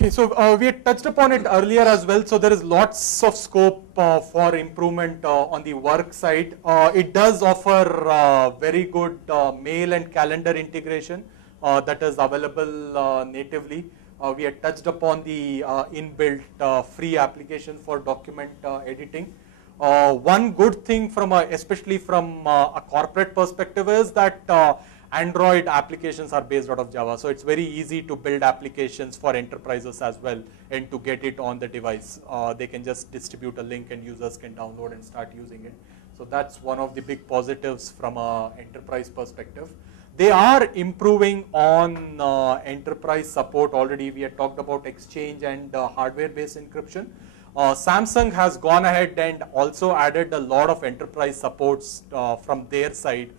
Okay, so we had touched upon it earlier as well. So there is lots of scope for improvement on the work side. It does offer very good mail and calendar integration that is available natively. We had touched upon the inbuilt free application for document editing. One good thing from especially from a corporate perspective is that Android applications are based out of Java, so it's very easy to build applications for enterprises as well and to get it on the device. They can just distribute a link and users can download and start using it. So that's one of the big positives from an enterprise perspective. They are improving on enterprise support already. We had talked about Exchange and hardware-based encryption. Samsung has gone ahead and also added a lot of enterprise supports from their side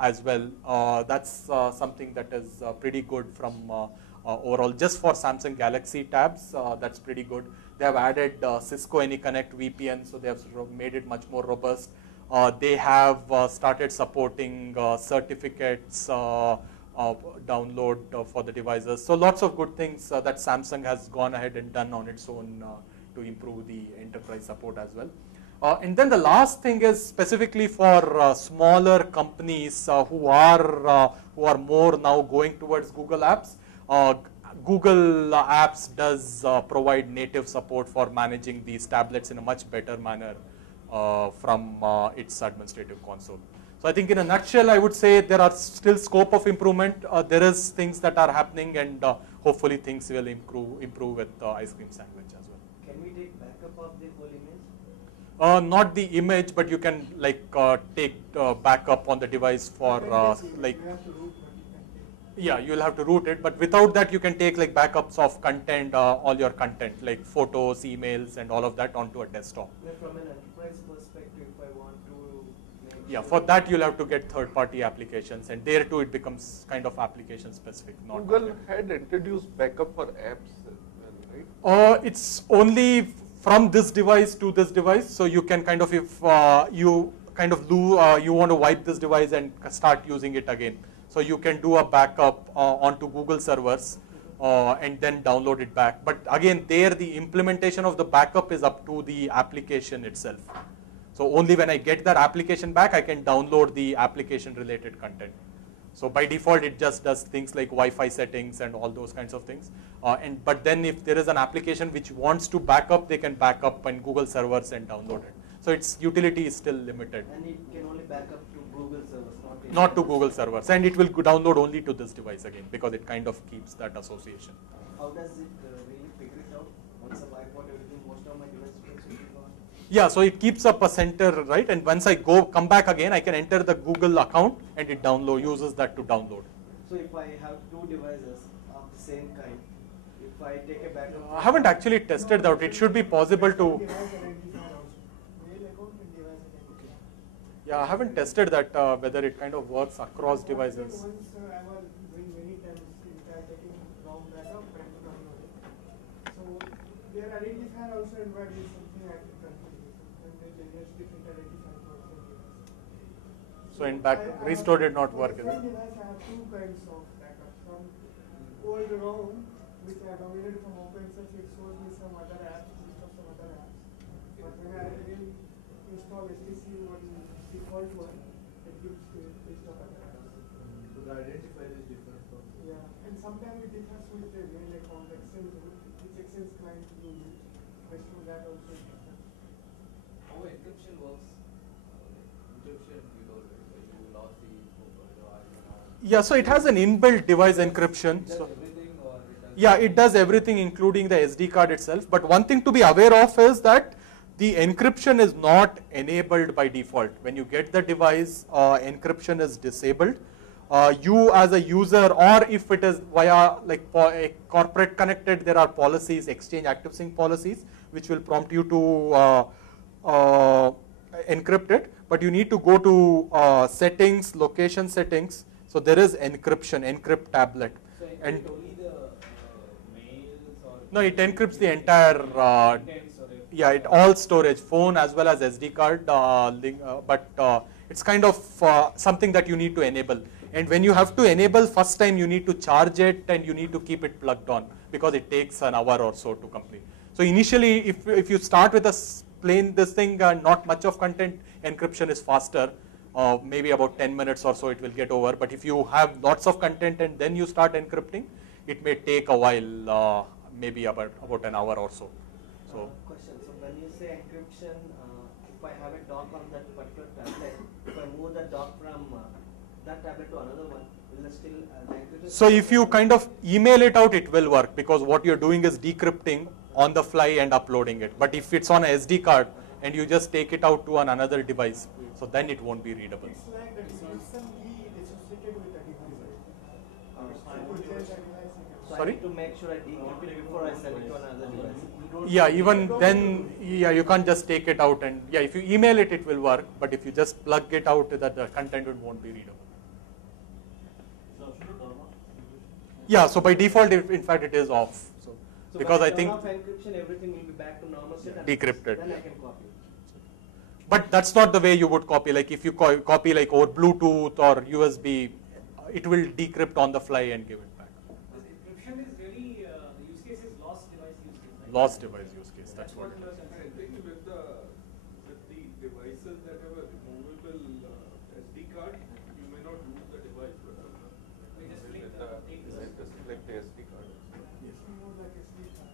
as well. That's something that is pretty good from overall. Just for Samsung Galaxy tabs, that's pretty good. They have added Cisco AnyConnect VPN, so they have made it much more robust. They have started supporting certificates download for the devices. So lots of good things that Samsung has gone ahead and done on its own to improve the enterprise support as well. And then the last thing is specifically for smaller companies who are more now going towards Google Apps. Google Apps does provide native support for managing these tablets in a much better manner from its administrative console. So I think in a nutshell, I would say there are still scope of improvement. There is things that are happening, and hopefully things will improve with Ice Cream Sandwich as well. Can we take backup of the whole image? Not the image, but you can take backup on the device for yeah, you'll have to root it, but without that you can take backups of content, all your content like photos, emails and all of that onto a desktop. From an enterprise perspective, if I want to yeah, for that you'll have to get third-party applications, and there too it becomes kind of application specific. Not Google had introduced backup for apps as well, right? It's only from this device to this device, so you can kind of, if you kind of you want to wipe this device and start using it again, so you can do a backup onto Google servers and then download it back. But again, there the implementation of the backup is up to the application itself. So only when I get that application back, I can download the application related content. So by default, it just does things like Wi-Fi settings and all those kinds of things. But then if there is an application which wants to back up, they can back up on Google servers and download it. So its utility is still limited. And it can only back up to Google servers, not to Google servers. And it will download only to this device again, because it kind of keeps that association. How does it really figure it out? Once I wipe out everything, most of my devices will be gone. Yeah, so it keeps up a center, right? And once I come back again, I can enter the Google account and it uses that to download. So if I have two devices of the same kind, if I take a backup, I haven't actually tested that. It should be possible to. Yeah, I haven't tested that whether it kind of works across devices. Once I was doing many times, taking wrong backup and download it. So their identifier also involved is something I have to configure. And they generate different identifiers for the device. So in back, restore did not work. For the same device, I have two kinds of backups. From old ROM, which I downloaded from OpenSearch, it shows me some other apps, list of some other apps. But when I again install HTC one default one, it gives me a list of other apps. So the identifier is different from. Yeah, and sometimes it differs with the mail account Exchange, which Exchange client you use. Based on that also it differs. How encryption works? Encryption, you lost the Yeah, so it has an inbuilt device encryption. So everything, or yeah, it does everything, including the SD card itself. But one thing to be aware of is that the encryption is not enabled by default. When you get the device, encryption is disabled. You as a user, or if it is via a corporate connected, there are policies, Exchange ActiveSync policies, which will prompt you to encrypt it. But you need to go to settings, location settings. So there is encryption, encrypt tablet. So and only the mails or no, it encrypts the entire. Yeah, all storage, phone as well as SD card, but it's kind of something that you need to enable. And when you have to enable first time, you need to charge it and you need to keep it plugged on because it takes an hour or so to complete. So initially, if you start with a plain this thing and not much of content, encryption is faster. Maybe about 10 minutes or so it will get over. But if you have lots of content and then you start encrypting, it may take a while, maybe about an hour or so. So Question. So when you say encryption, if I have a dock on that particular tablet, if I move the dock from that tablet to another one, will it still the encryption? So if you kind of email it out, it will work because what you're doing is decrypting on the fly and uploading it. But if it's on a SD card and you just take it out to another device, so then it won't be readable. It's like the decryption key associated with the device. You change the device, you can- So I Sorry? need to make sure I decrypt it before I send it to another device. Yeah, even then, yeah, you can't just take it out and, yeah, if you email it, it will work. But if you just plug it out, that the content won't be readable. Yeah, so by default, in fact, it is off. So because when I think, turn off encryption, everything will be back to normal state. and Decrypted. Then I can copy. but that's not the way you would copy. Like if you copy like over Bluetooth or USB, it will decrypt on the fly and give it back. This encryption is really, the use case is lost device use case. Right? Lost device use case, that's what it it is. was I think with the devices that have a removable SD card, you may not lose the device. But We just with click the take this. select the SD card. Remove the SD card.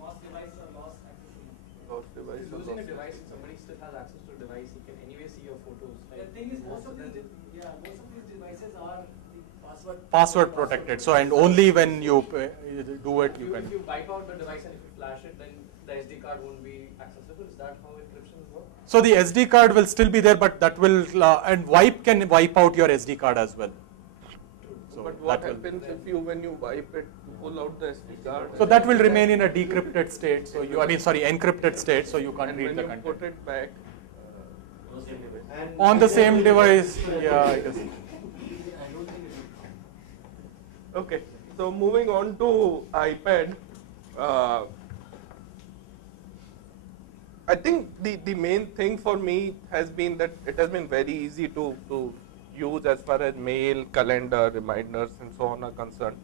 Lost device or lost access. Lost device. or Using a lost device, SD if somebody still has access to a device, he can anyway see your photos. The thing is, most of these devices are the Password protected. So and only when you do it, you If can. you wipe out the device and if you flash it, then the SD card won't be accessible. Is that how encryption will work? So the SD card will still be there, but that will and wipe can wipe out your SD card as well. So But what that will- happens if when you wipe it, you pull out the SD card? So that will remain in a decrypted state. So encrypted state. So you can't And read when the you content put it back, And on the same device. Yeah, I guess. okay. So moving on to iPad, I think the main thing for me has been that it has been very easy to use as far as mail, calendar, reminders, and so on are concerned.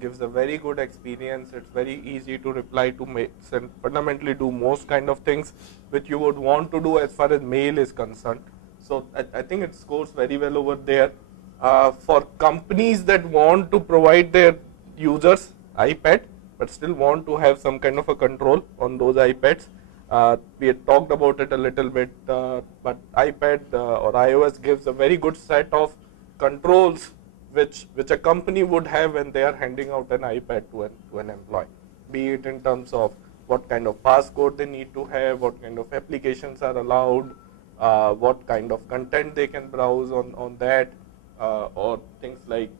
Gives a very good experience. It's very easy to reply to mails and fundamentally do most kind of things which you would want to do as far as mail is concerned. So I think it scores very well over there. For companies that want to provide their users iPad but still want to have some kind of a control on those iPads, we had talked about it a little bit, but iPad or iOS gives a very good set of controls which a company would have when they are handing out an iPad to an employee, be it in terms of what kind of passcode they need to have, what kind of applications are allowed, what kind of content they can browse on that, or things like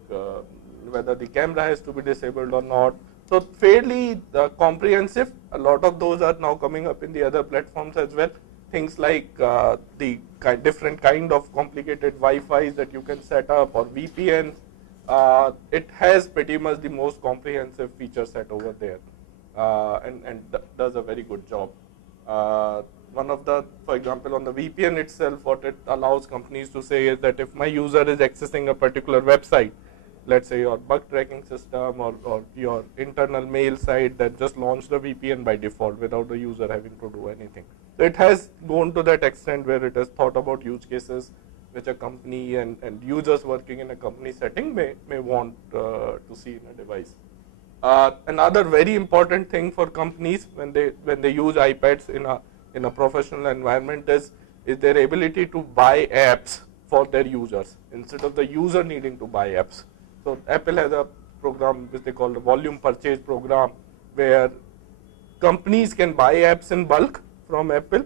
whether the camera has to be disabled or not. So fairly comprehensive. A lot of those are now coming up in the other platforms as well. Things like the different kind of complicated Wi-Fi's that you can set up or VPNs. It has pretty much the most comprehensive feature set over there, and does a very good job. One of the, for example, on the VPN itself, what it allows companies to say is that if my user is accessing a particular website, let's say your bug tracking system or your internal mail site that just launched the VPN by default without the user having to do anything. So it has gone to that extent where it has thought about use cases which a company and users working in a company setting may want to see in a device. Another very important thing for companies when they use iPads in a professional environment is their ability to buy apps for their users instead of the user needing to buy apps. So Apple has a program which they call the volume purchase program, where companies can buy apps in bulk from Apple,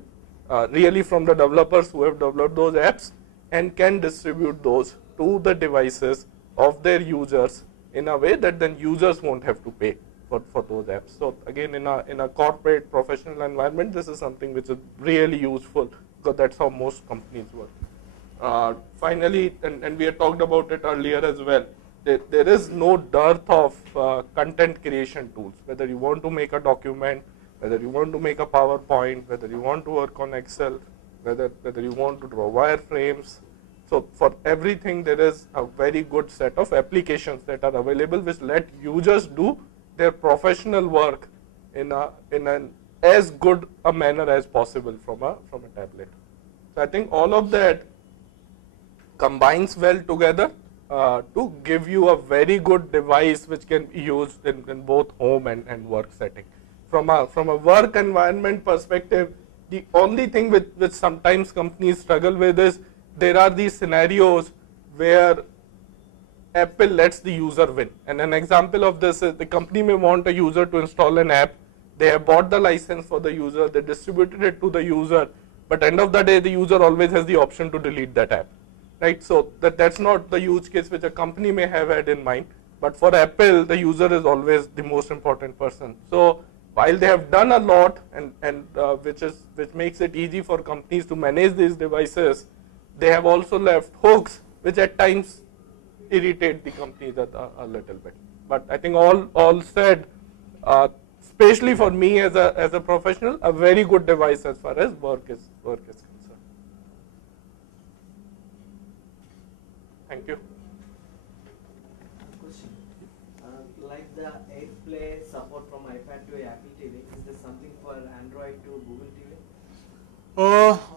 really from the developers who have developed those apps, and can distribute those to the devices of their users in a way that then users won't have to pay for those apps. So again, in a corporate professional environment, this is something which is really useful because that's how most companies work. Finally, and we had talked about it earlier as well, there is no dearth of content creation tools. Whether you want to make a document, whether you want to make a PowerPoint, whether you want to work on Excel, whether you want to draw wireframes, So for everything, there is a very good set of applications that are available which let users do their professional work in an as good a manner as possible from a tablet. So I think all of that combines well together to give you a very good device which can be used in both home and work setting. From a work environment perspective, the only thing which sometimes companies struggle with is there are these scenarios where Apple lets the user win. And an example of this is the company may want a user to install an app. They have bought the license for the user, they distributed it to the user, but end of the day, the user always has the option to delete that app. Right? So that's not the use case which a company may have had in mind. But for Apple, the user is always the most important person. So while they have done a lot, and which makes it easy for companies to manage these devices, they have also left hooks which at times irritate the companies a little bit. But I think all said, especially for me as a professional, a very good device as far as work is concerned. Thank you. Question. Like the AirPlay support from iPad to Apple TV, is there something for Android to Google TV?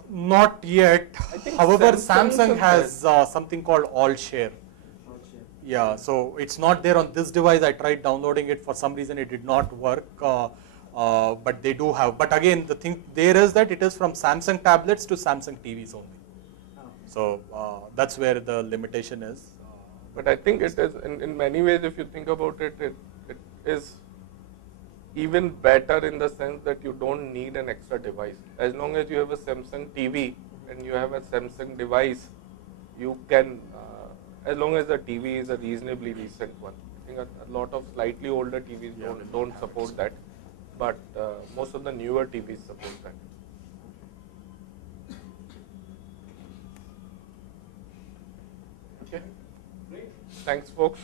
Not yet. I think However, Samsung Samsung has something called All Share. Not sure. Yeah, so it's not there on this device. I tried downloading it. For some reason, it did not work. But they do have. But again, the thing there is that it is from Samsung tablets to Samsung TVs only. So that's where the limitation is. But I think it is, in many ways, if you think about it, it is even better in the sense that you don't need an extra device. As long as you have a Samsung TV and you have a Samsung device, you can, as long as the TV is a reasonably recent one. I think a lot of slightly older TVs don't support that, but most of the newer TVs support that. Okay. Thanks, folks.